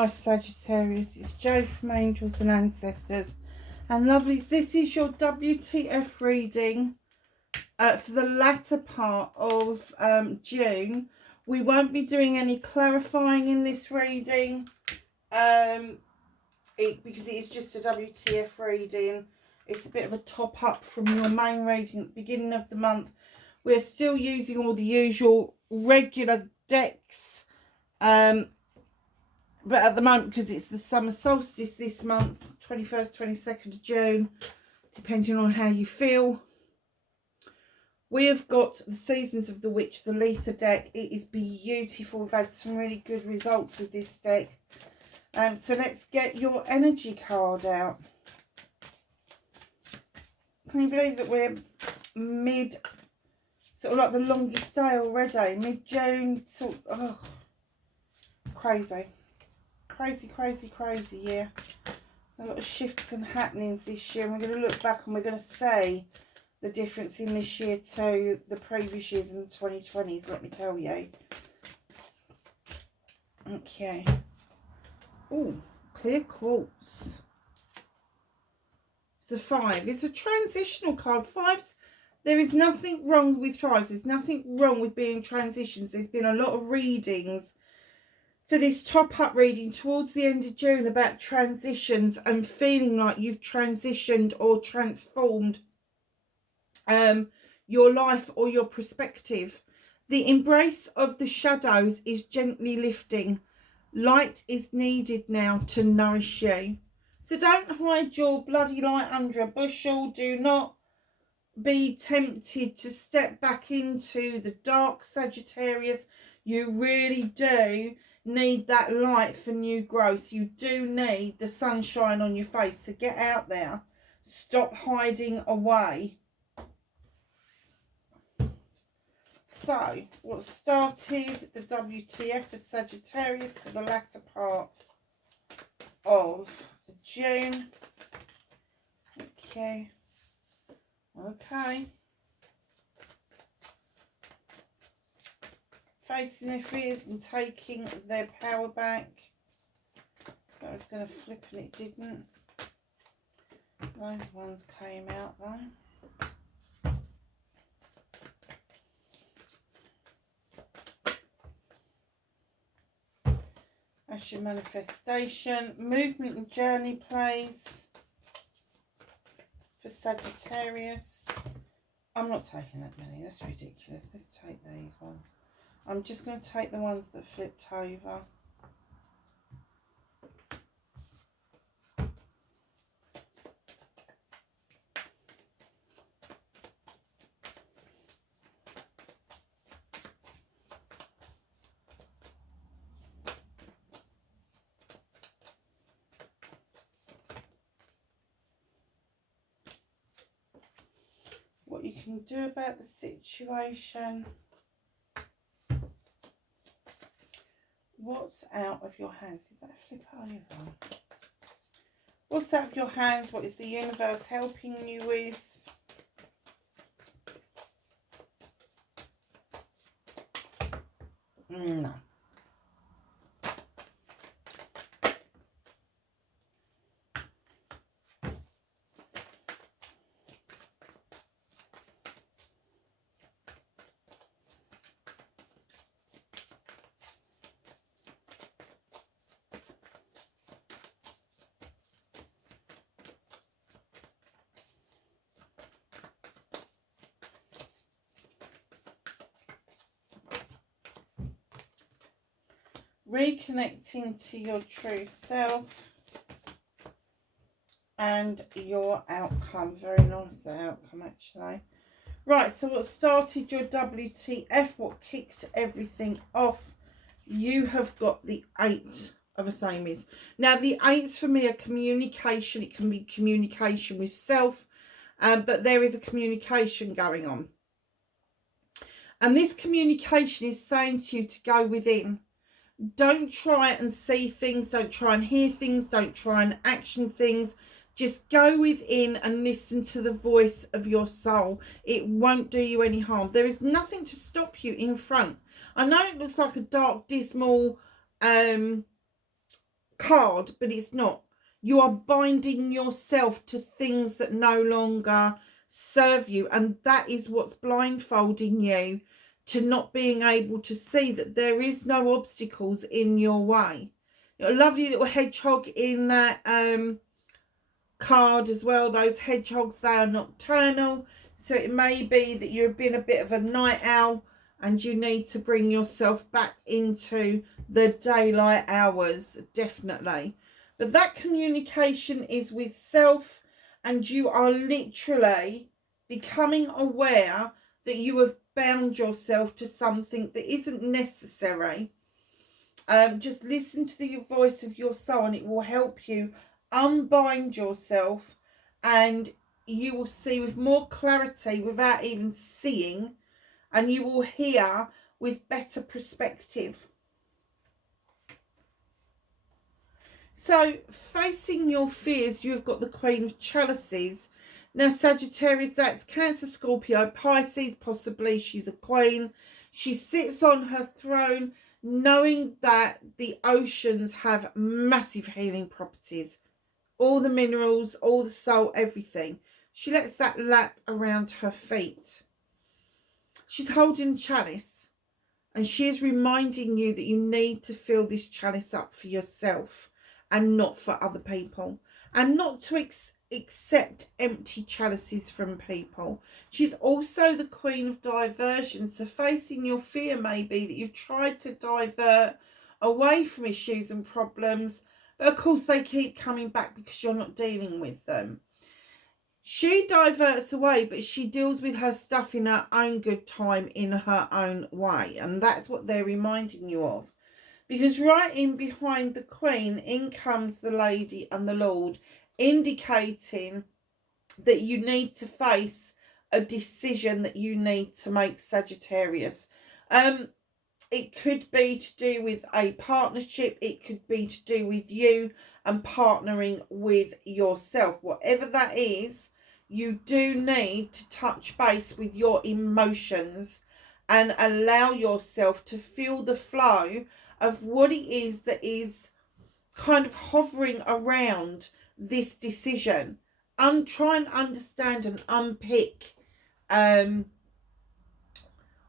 Hi Sagittarius, it's Jo from Angels and Ancestors. And lovelies, this is your WTF reading for the latter part of June. We won't be doing any clarifying in this reading because it is just a WTF reading. It's a bit of a top up from your main reading at the beginning of the month. We're still using all the usual regular decks. But at the moment, because it's the summer solstice this month, 21st, 22nd of June, depending on how you feel, we have got the Seasons of the Witch, the Letha deck. It is beautiful. We've had some really good results with this deck. So let's get your energy card out. Can you believe that we're sort of like the longest day already, mid-June, sort of, oh, crazy. Crazy year. A lot of shifts and happenings this year, and we're going to look back and we're going to see the difference in this year to the previous years in the 2020s, let me tell you. Okay. Oh, clear quartz. It's a 5. It's a transitional card. 5s, there is nothing wrong with tries. There's nothing wrong with being transitions. There's been a lot of readings for this top-up reading towards the end of June about transitions and feeling like you've transitioned or transformed your life or your perspective. The embrace of the shadows is gently lifting. Light is needed now to nourish you. So don't hide your bloody light under a bushel. Do not be tempted to step back into the dark, Sagittarius. You really do need that light for new growth. You do need the sunshine on your face. So get out there. Stop hiding away. So what started the WTF for Sagittarius for the latter part of June. Okay. Facing their fears and taking their power back. I was going to flip and it didn't. Those ones came out though. That's your manifestation. Movement and journey plays for Sagittarius. I'm not taking that many. That's ridiculous. Let's take these ones. I'm just going to take the ones that flipped over. What you can do about the situation. What's out of your hands? Did that flip over? What's out of your hands? What is the universe helping you with? No. Reconnecting to your true self and your outcome. Very nice, the outcome actually. Right, so what started your WTF, what kicked everything off? You have got the 8 of Athames. Now the 8s for me are communication. It can be communication with self, but there is a communication going on. And this communication is saying to you to go within. Don't try and see things, don't try and hear things, don't try and action things. Just go within and listen to the voice of your soul. It won't do you any harm. There is nothing to stop you in front. I know it looks like a dark, dismal card, but it's not. You are binding yourself to things that no longer serve you, and that is what's blindfolding you to not being able to see that there is no obstacles in your way. A lovely little hedgehog in that card as well. Those hedgehogs, they are nocturnal, so it may be that you've been a bit of a night owl and you need to bring yourself back into the daylight hours, definitely. But that communication is with self, and you are literally becoming aware that you have bound yourself to something that isn't necessary. Just listen to the voice of your soul, and it will help you unbind yourself, and you will see with more clarity without even seeing, and you will hear with better perspective. So facing your fears, you've got the Queen of Chalices. Now Sagittarius, that's Cancer, Scorpio, Pisces, possibly she's a queen. She sits on her throne knowing that the oceans have massive healing properties. All the minerals, all the soul, everything. She lets that lap around her feet. She's holding a chalice, and she is reminding you that you need to fill this chalice up for yourself and not for other people, and not to accept empty chalices from people. She's also the Queen of Diversion, so facing your fear may be that you've tried to divert away from issues and problems, but of course they keep coming back because you're not dealing with them. She diverts away, but she deals with her stuff in her own good time, in her own way, and that's what they're reminding you of. Because right in behind the Queen, in comes the Lady and the Lord, indicating that you need to face a decision that you need to make, Sagittarius. It could be to do with a partnership. It could be to do with you and partnering with yourself. Whatever that is, you do need to touch base with your emotions and allow yourself to feel the flow of what it is that is kind of hovering around this decision. Try and understand and unpick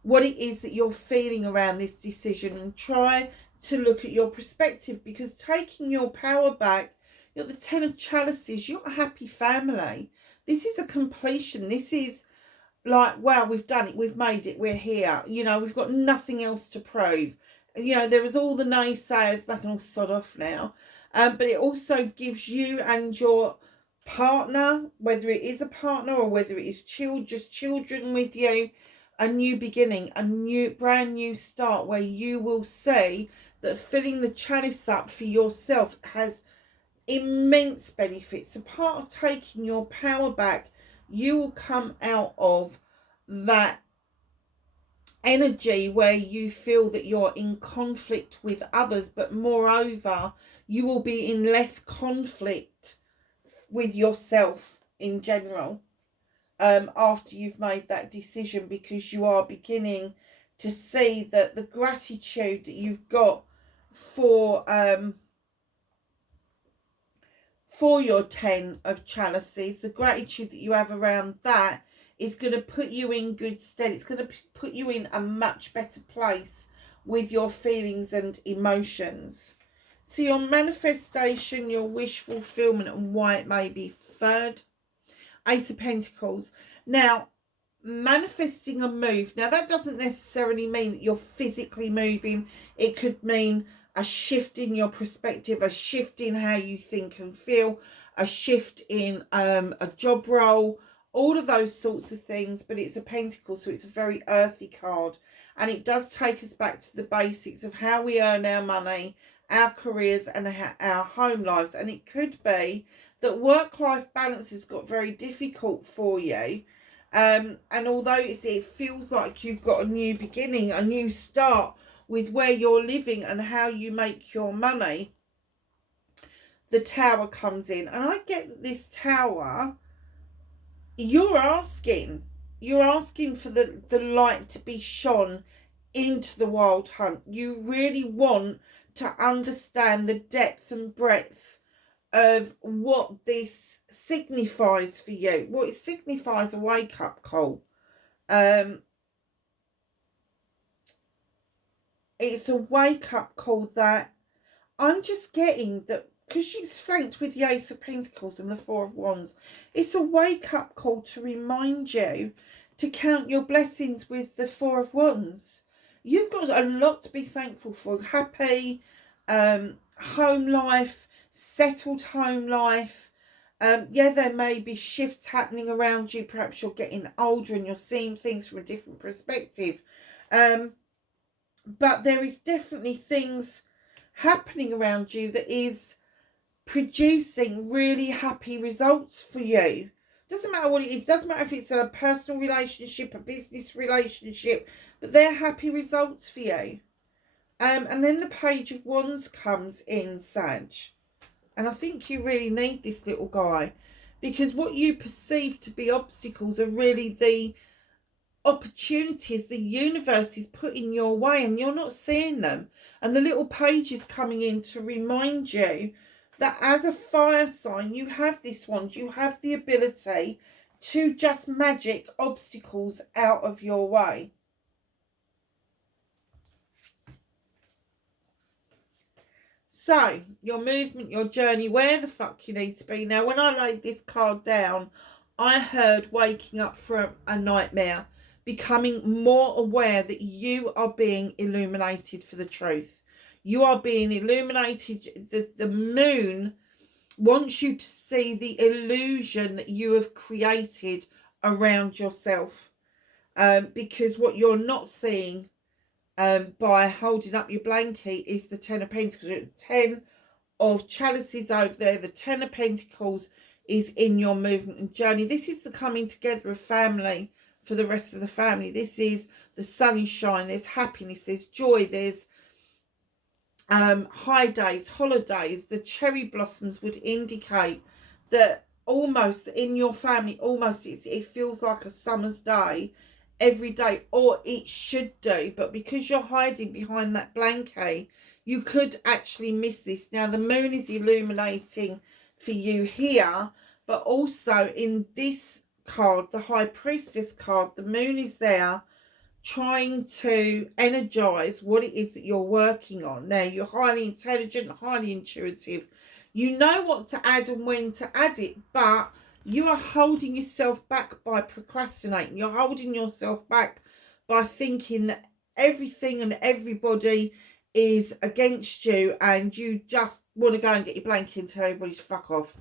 what it is that you're feeling around this decision, and try to look at your perspective, because taking your power back, you're the Ten of Chalices, you're a happy family. This is a completion. This is like, wow, we've done it, we've made it, we're here. You know, we've got nothing else to prove. You know, there was all the naysayers, they can all sod off now. But it also gives you and your partner, whether it is a partner or whether it is just children with you, a new beginning, a brand new start, where you will see that filling the chalice up for yourself has immense benefits. So part of taking your power back, you will come out of that energy where you feel that you're in conflict with others, but moreover, you will be in less conflict with yourself in general after you've made that decision, because you are beginning to see that the gratitude that you've got for your Ten of Chalices, the gratitude that you have around that is going to put you in good stead. It's going to put you in a much better place with your feelings and emotions. So your manifestation, your wish fulfillment, and why it may be third. Ace of Pentacles. Now, manifesting a move. Now, that doesn't necessarily mean that you're physically moving. It could mean a shift in your perspective, a shift in how you think and feel, a shift in a job role, all of those sorts of things. But it's a pentacle, so it's a very earthy card, and it does take us back to the basics of how we earn our money, our careers, and our home lives. And it could be that work-life balance has got very difficult for you, and although it feels like you've got a new beginning, a new start with where you're living and how you make your money, the Tower comes in. And I get this Tower, you're asking for the light to be shone into the wild hunt. You really want to understand the depth and breadth of what this signifies for you. Well, it signifies a wake-up call. It's a wake-up call that I'm just getting, that because she's flanked with the Ace of Pentacles and the Four of Wands. It's a wake-up call to remind you to count your blessings with the Four of Wands. You've got a lot to be thankful for. Happy home life, settled home life. Yeah, there may be shifts happening around you. Perhaps you're getting older and you're seeing things from a different perspective. But there is definitely things happening around you that is producing really happy results for you. Doesn't matter what it is. Doesn't matter if it's a personal relationship, a business relationship, but they're happy results for you. And then the Page of Wands comes in, Sag. And I think you really need this little guy, because what you perceive to be obstacles are really the opportunities the universe is putting your way, and you're not seeing them. And the little page is coming in to remind you that as a fire sign, you have this wand. You have the ability to just magic obstacles out of your way. So, your movement, your journey, where the fuck you need to be. Now, when I laid this card down, I heard waking up from a nightmare, becoming more aware that you are being illuminated for the truth. You are being illuminated. The moon wants you to see the illusion that you have created around yourself. Because what you're not seeing by holding up your blanket is the Ten of Pentacles. 10 of chalices over there. The Ten of Pentacles is in your movement and journey. This is the coming together of family for the rest of the family. This is the sunshine. There's happiness, there's joy, there's high days, holidays. The cherry blossoms would indicate that almost in your family, almost it feels like a summer's day every day, or it should do. But because you're hiding behind that blanket, you could actually miss this. Now, the moon is illuminating for you here, but also in this card, the High Priestess card, the moon is there trying to energize what it is that you're working on. Now, you're highly intelligent, highly intuitive. You know what to add and when to add it, but you are holding yourself back by procrastinating. You're holding yourself back by thinking that everything and everybody is against you, and you just want to go and get your blanket and tell everybody to fuck off.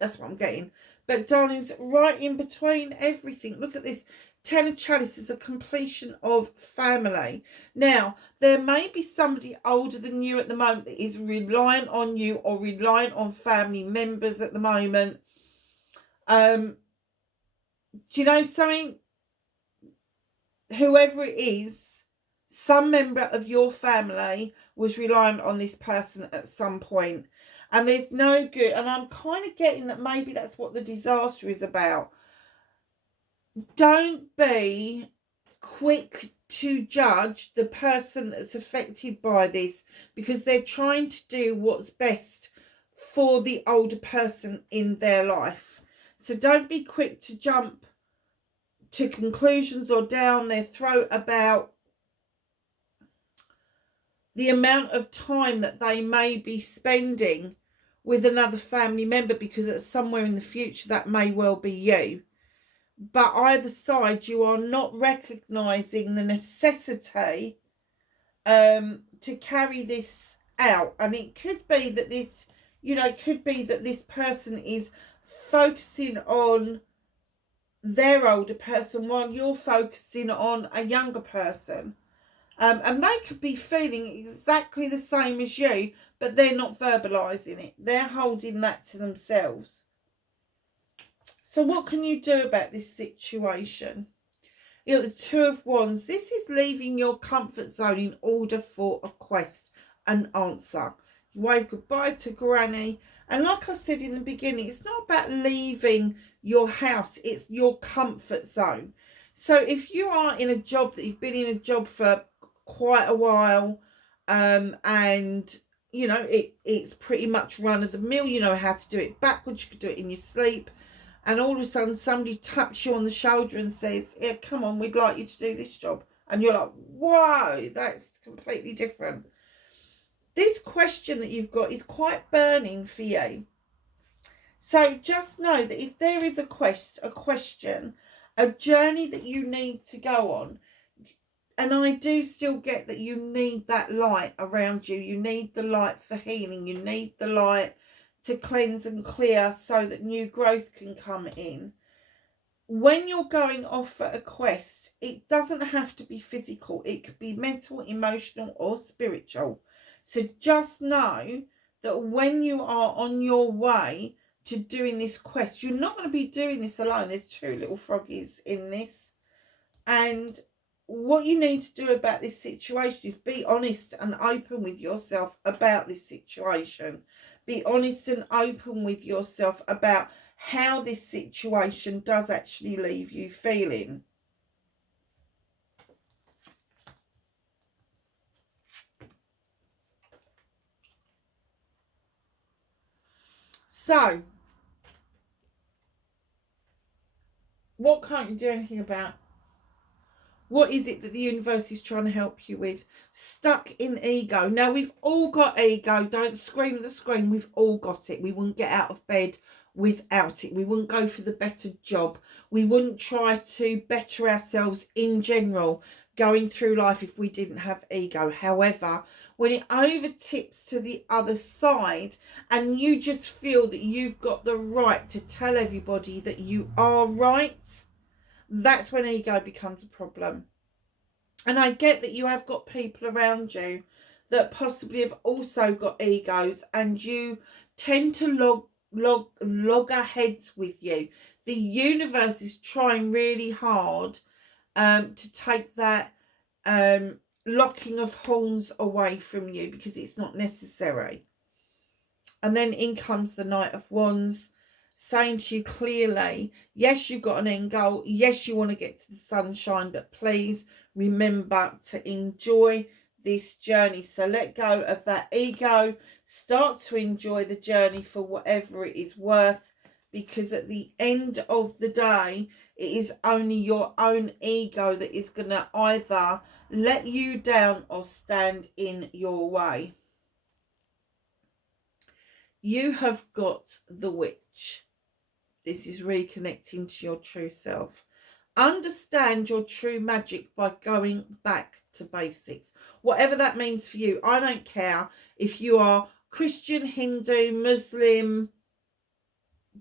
That's what I'm getting. But darlings, right in between everything, look at this. Ten of Chalice is a completion of family. Now, there may be somebody older than you at the moment that is reliant on you, or reliant on family members at the moment. Do you know something? Whoever it is, some member of your family was reliant on this person at some point. And there's no good. And I'm kind of getting that maybe that's what the disaster is about. Don't be quick to judge the person that's affected by this, because they're trying to do what's best for the older person in their life. So don't be quick to jump to conclusions or down their throat about the amount of time that they may be spending with another family member, because at somewhere in the future that may well be you. But either side, you are not recognising the necessity to carry this out. And it could be that this, you know, it could be that this person is focusing on their older person while you're focusing on a younger person. And they could be feeling exactly the same as you, but they're not verbalising it. They're holding that to themselves. So what can you do about this situation? You know, the Two of Wands. This is leaving your comfort zone in order for a quest, an answer. You wave goodbye to Granny. And like I said in the beginning, it's not about leaving your house. It's your comfort zone. So if you are in a job that you've been in a job for quite a while, and you know, it's pretty much run of the mill. You know how to do it backwards, you could do it in your sleep, and all of a sudden somebody taps you on the shoulder and says, yeah, come on, we'd like you to do this job. And you're like, whoa, that's completely different. This question that you've got is quite burning for you. So just know that if there is a question, a journey that you need to go on, and I do still get that you need that light around you. You need the light for healing. You need the light to cleanse and clear so that new growth can come in. When you're going off for a quest, it doesn't have to be physical. It could be mental, emotional, or spiritual. So just know that when you are on your way to doing this quest, you're not going to be doing this alone. There's two little froggies in this. And what you need to do about this situation is be honest and open with yourself about this situation. Be honest and open with yourself about how this situation does actually leave you feeling. So, what can't you do anything about? What is it that the universe is trying to help you with? Stuck in ego. Now, we've all got ego. Don't scream at the screen. We've all got it. We wouldn't get out of bed without it. We wouldn't go for the better job. We wouldn't try to better ourselves in general going through life if we didn't have ego. However, when it over tips to the other side and you just feel that you've got the right to tell everybody that you are right, that's when ego becomes a problem. And I get that you have got people around you that possibly have also got egos, and you tend to loggerheads with you. The universe is trying really hard to take that locking of horns away from you because it's not necessary. And then in comes the Knight of Wands, saying to you clearly, yes, you've got an end goal. Yes, you want to get to the sunshine, but please remember to enjoy this journey. So let go of that ego. Start to enjoy the journey for whatever it is worth, because at the end of the day, it is only your own ego that is going to either let you down or stand in your way. You have got the Witch. This is reconnecting to your true self. Understand your true magic by going back to basics. Whatever that means for you. I don't care if you are Christian, Hindu, Muslim,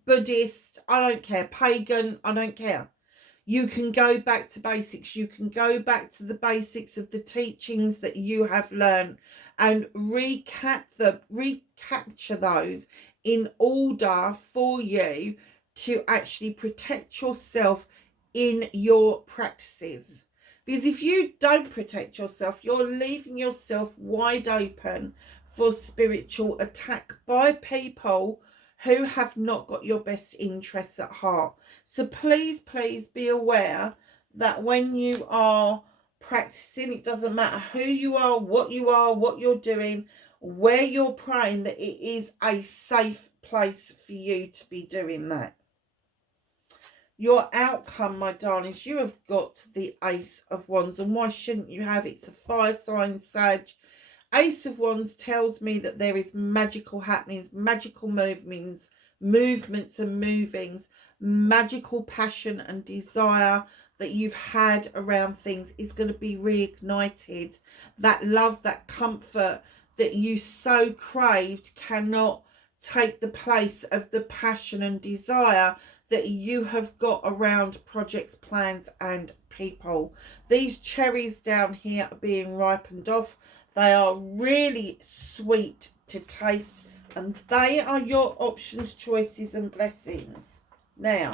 Buddhist. I don't care. Pagan. I don't care. You can go back to basics. You can go back to the basics of the teachings that you have learned and recapture those in order for you to actually protect yourself in your practices. Because if you don't protect yourself, you're leaving yourself wide open for spiritual attack by people who have not got your best interests at heart. So please, please be aware that when you are practicing, it doesn't matter who you are, what you're doing, where you're praying, that it is a safe place for you to be doing that. Your outcome, my darlings, you have got the Ace of Wands. And why shouldn't you have? It's a fire sign, Sag. Ace of Wands tells me that there is magical happenings, magical movements and movings, magical passion and desire that you've had around things is going to be reignited. That love, that comfort that you so craved cannot take the place of the passion and desire that you have got around projects, plans and people. These cherries down here are being ripened off. They are really sweet to taste, and they are your options, choices and blessings. Now,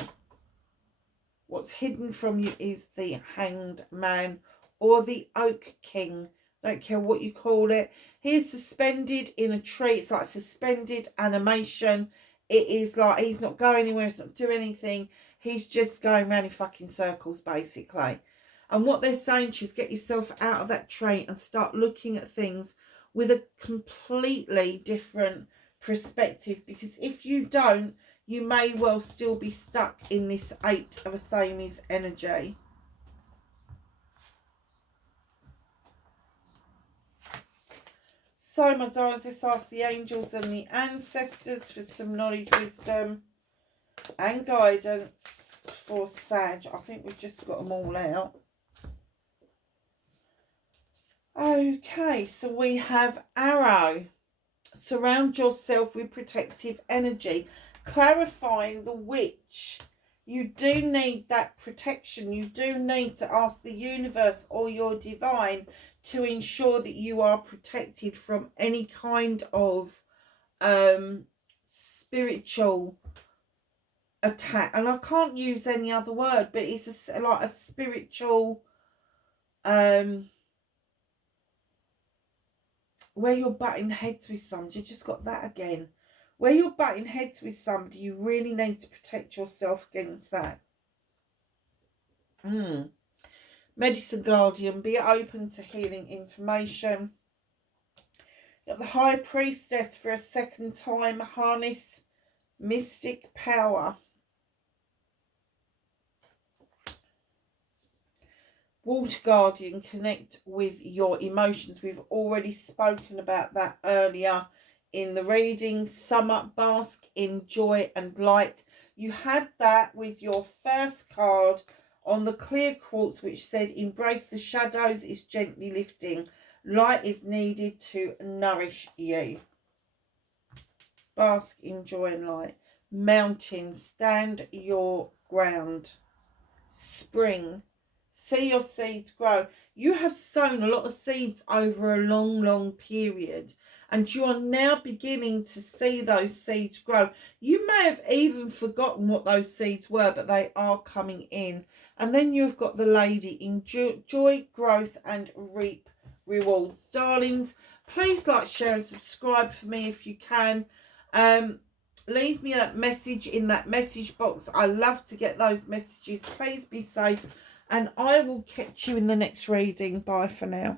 what's hidden from you is the Hanged Man or the Oak King. Don't care what you call it. He is suspended in a tree. It's like suspended animation. It is like he's not going anywhere. He's not doing anything. He's just going around in fucking circles, basically. And what they're saying to you is get yourself out of that tree and start looking at things with a completely different perspective, because if you don't, you may well still be stuck in this 8 of Athames energy. So, my darlings, let's ask the angels and the ancestors for some knowledge, wisdom and guidance for Sag. I think we've just got them all out. Okay, so we have Arrow. Surround yourself with protective energy. Clarifying the witch. You do need that protection. You do need to ask the universe or your divine to ensure that you are protected from any kind of spiritual attack. And I can't use any other word, but it's like a spiritual where you're butting heads with somebody. You just got that again. Where you're butting heads with somebody, you really need to protect yourself against that. Medicine Guardian, be open to healing information. Got the High Priestess for a second time. Harness mystic power. Water Guardian, connect with your emotions. We've already spoken about that earlier in the reading. Summer, bask in joy and light. You had that with your first card on the clear quartz, which said embrace the shadows is gently lifting. Light is needed to nourish you. Bask in joy and light. Mountains, stand your ground. Spring, see your seeds grow. You have sown a lot of seeds over a long period, and you are now beginning to see those seeds grow. You may have even forgotten what those seeds were, but they are coming in. And then you've got the Lady, enjoy growth and reap rewards. Darlings, please like, share and subscribe for me if you can. Leave me a message in that message box. I love to get those messages. Please be safe, and I will catch you in the next reading. Bye for now.